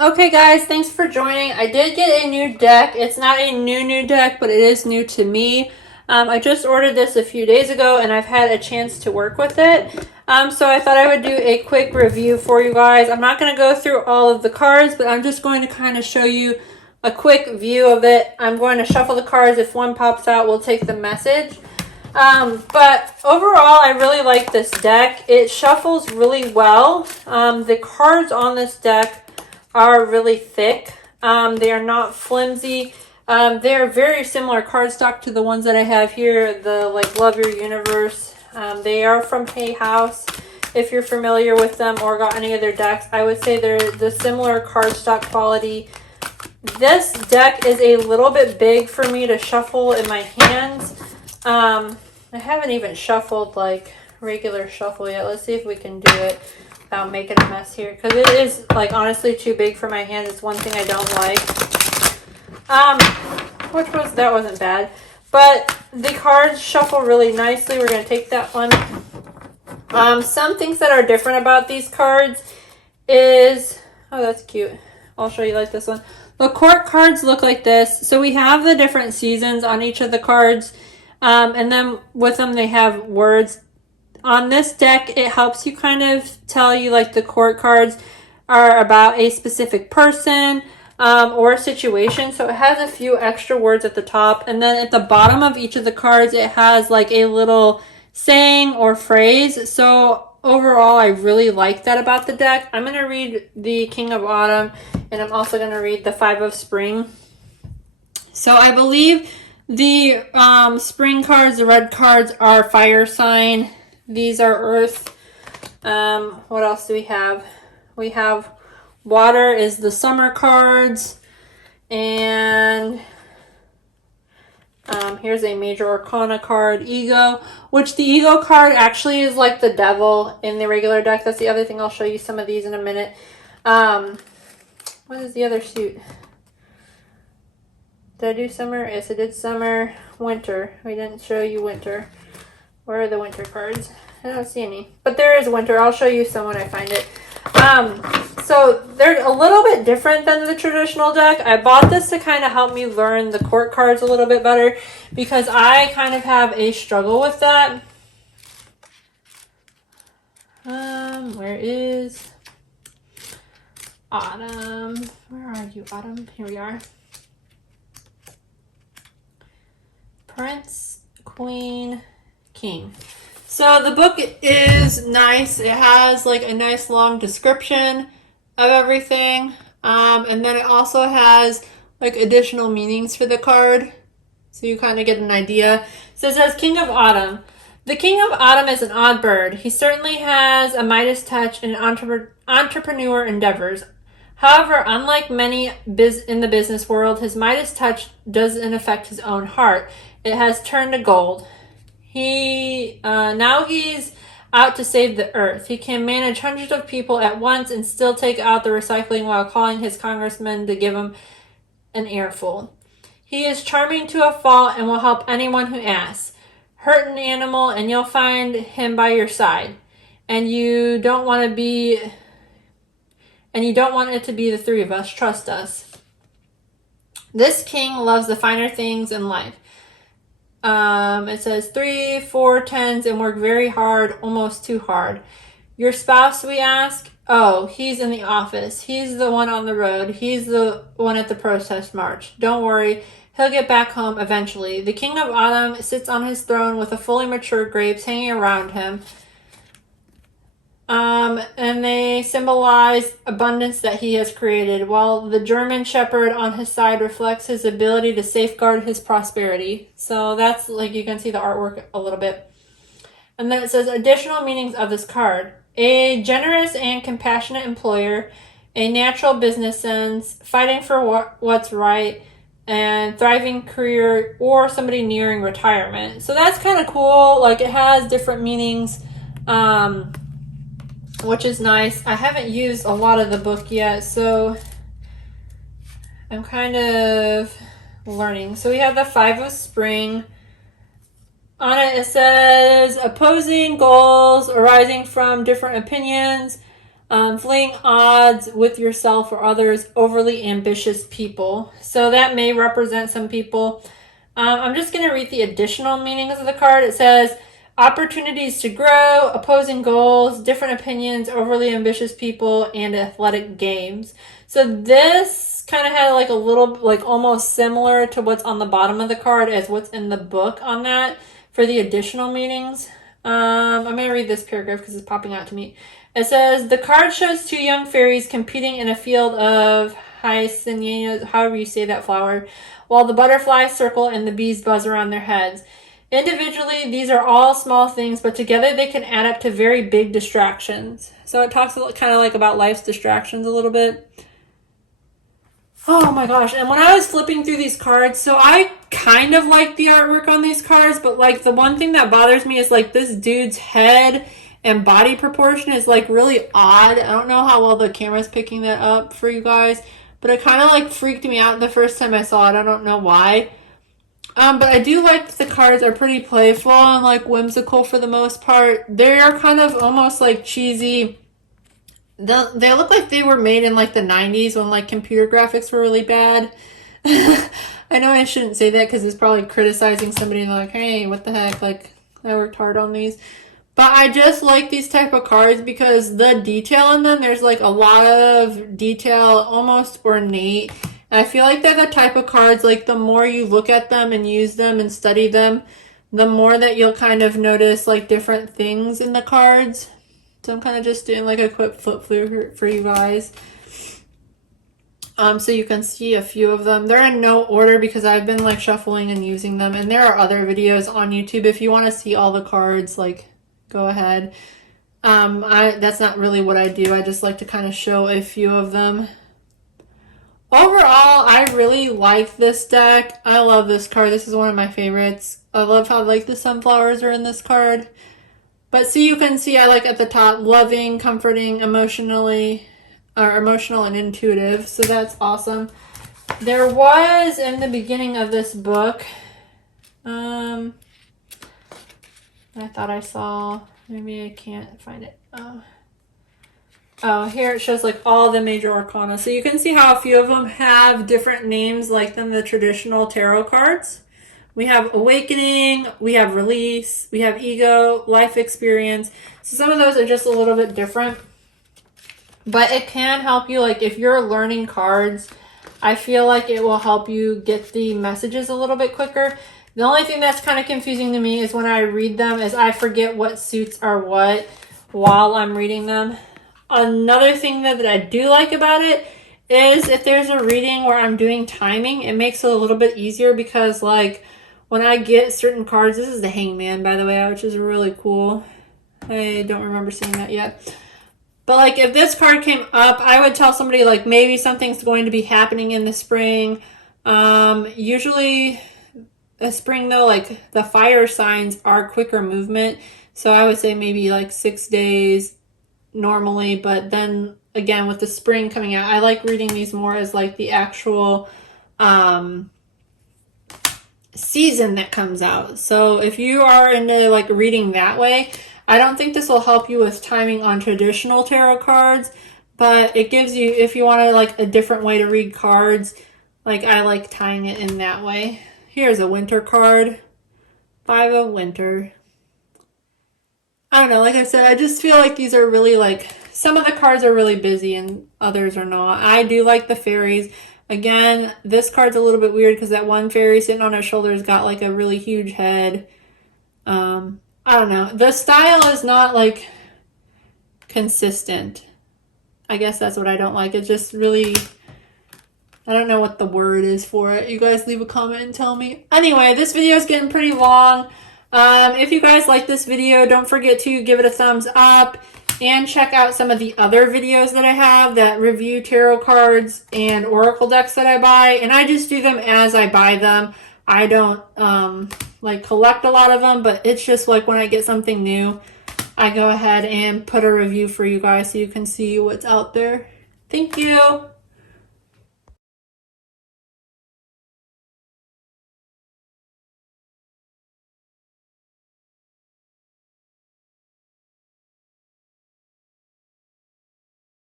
Okay guys, thanks for joining. I did get a new deck. It's not a new deck, but it is new to me. I just ordered this a few days ago and I've had a chance to work with it. So I thought I would do a quick review for you guys. I'm not going to go through all of the cards, but I'm just going to kind of show you a quick view of it. I'm going to shuffle the cards. If one pops out, we'll take the message. But overall, I really like this deck. It shuffles really well. The cards on this deck are really thick. They are not flimsy. They are very similar cardstock to the ones that I have here, the Love Your Universe. They are from Hay House. If you're familiar with them or got any of their decks, I would say they're the similar cardstock quality. This deck is a little bit big for me to shuffle in my hands. I haven't even shuffled like regular shuffle yet. Let's see if we can do it without making a mess here, because it is like honestly too big for my hands. It's one thing I don't like. That wasn't bad, but the cards shuffle really nicely. We're going to take that one. Some things that are different about these cards is, oh, that's cute. I'll show you like this one. The court cards look like this. So we have the different seasons on each of the cards. And then with them, they have words. On this deck, it helps you kind of tell you like the court cards are about a specific person or a situation. So it has a few extra words at the top. And then at the bottom of each of the cards, it has like a little saying or phrase. So overall, I really like that about the deck. I'm going to read the King of Autumn, and I'm also going to read the Five of Spring. So I believe the spring cards, the red cards, are fire sign. These are earth. What else do we have? We have water is the summer cards. And here's a major arcana card, ego, which the ego card actually is like the devil in the regular deck. That's the other thing. I'll show you some of these in a minute. What is the other suit? Did I do summer? Yes, I did summer. Winter. We didn't show you winter. Where are the winter cards? I don't see any. But there is winter. I'll show you some when I find it. So they're a little bit different than the traditional deck. I bought this to kind of help me learn the court cards a little bit better, because I kind of have a struggle with that. Where is Autumn? Where are you, Autumn? Here we are. Prince, Queen, King. So the book is nice. It has like a nice long description of everything. And then it also has like additional meanings for the card. So you kind of get an idea. So it says King of Autumn. The King of Autumn is an odd bird. He certainly has a Midas touch and entrepreneur endeavors. However, unlike many in the business world, his Midas touch doesn't affect his own heart. It has turned to gold. Now he's out to save the earth. He can manage hundreds of people at once and still take out the recycling while calling his congressman to give him an earful. He is charming to a fault and will help anyone who asks. Hurt an animal and you'll find him by your side. And you don't want it to be the three of us. Trust us. This king loves the finer things in life. It says 3, 4, 10s and work very hard, almost too hard. Your spouse, we ask? Oh, he's in the office. He's the one on the road. He's the one at the protest march. Don't worry. He'll get back home eventually. The King of Autumn sits on his throne with a fully mature grapes hanging around him. And they symbolize abundance that he has created, while the German Shepherd on his side reflects his ability to safeguard his prosperity. So that's like, you can see the artwork a little bit. And then it says additional meanings of this card. A generous and compassionate employer, a natural business sense, fighting for what's right, and thriving career, or somebody nearing retirement. So that's kind of cool. Like, it has different meanings. Which is nice. I haven't used a lot of the book yet, so I'm kind of learning. So we have the Five of Spring. On it, it says opposing goals arising from different opinions. Fleeing odds with yourself or others, overly ambitious people. So that may represent some people. I'm just going to read the additional meanings of the card. It says, opportunities to grow, opposing goals, different opinions, overly ambitious people, and athletic games. So this kind of had like a little, like almost similar to what's on the bottom of the card as what's in the book on that for the additional meanings. I'm going to read this paragraph because it's popping out to me. It says, the card shows two young fairies competing in a field of hyacinthia, however you say that flower, while the butterflies circle and the bees buzz around their heads. Individually, these are all small things, but together they can add up to very big distractions. So it talks kind of like about life's distractions a little bit. Oh my gosh, and when I was flipping through these cards, so I kind of like the artwork on these cards, but like the one thing that bothers me is like this dude's head and body proportion is like really odd. I don't know how well the camera's picking that up for you guys, but it kind of like freaked me out the first time I saw it. I don't know why. But I do like that the cards are pretty playful and like whimsical for the most part. They are kind of almost like cheesy. They look like they were made in like the 90s when like computer graphics were really bad. I know I shouldn't say that because it's probably criticizing somebody like, hey, what the heck? Like, I worked hard on these. But I just like these type of cards because the detail in them, there's like a lot of detail, almost ornate. And I feel like they're the type of cards, like the more you look at them and use them and study them, the more that you'll kind of notice like different things in the cards. So I'm kind of just doing like a quick flip through for you guys. So you can see a few of them. They're in no order because I've been like shuffling and using them. And there are other videos on YouTube. If you want to see all the cards, like go ahead. That's not really what I do. I just like to kind of show a few of them. Overall, I really like this deck. I love this card. This is one of my favorites. I love how like the sunflowers are in this card. But so you can see I like at the top loving, comforting, emotional and intuitive. So that's awesome. There was in the beginning of this book, I thought I saw, maybe I can't find it. Oh, here it shows like all the major arcana. So you can see how a few of them have different names like than the traditional tarot cards. We have awakening, we have release, we have ego, life experience. So some of those are just a little bit different. But it can help you, like if you're learning cards, I feel like it will help you get the messages a little bit quicker. The only thing that's kind of confusing to me is when I read them is I forget what suits are what while I'm reading them. Another thing that I do like about it is if there's a reading where I'm doing timing, it makes it a little bit easier because like when I get certain cards, this is the Hangman, by the way, which is really cool. I don't remember seeing that yet. But like if this card came up, I would tell somebody like maybe something's going to be happening in the spring. Usually the spring though, like the fire signs are quicker movement. So I would say maybe like 6 days normally, but then again with the spring coming out, I like reading these more as like the actual season that comes out. So if you are into like reading that way, I don't think this will help you with timing on traditional tarot cards, but it gives you, if you want to like a different way to read cards, like I like tying it in that way. Here's a winter card, 5 of winter. I don't know, like I said, I just feel like these are really like, some of the cards are really busy and others are not. I do like the fairies. Again, this card's a little bit weird because that one fairy sitting on her shoulders got like a really huge head. I don't know. The style is not like consistent. I guess that's what I don't like. It's just really, I don't know what the word is for it. You guys leave a comment and tell me. Anyway, this video is getting pretty long. If you guys like this video, don't forget to give it a thumbs up and check out some of the other videos that I have that review tarot cards and oracle decks that I buy. And I just do them as I buy them. I don't like collect a lot of them, but it's just like when I get something new, I go ahead and put a review for you guys so you can see what's out there. Thank you.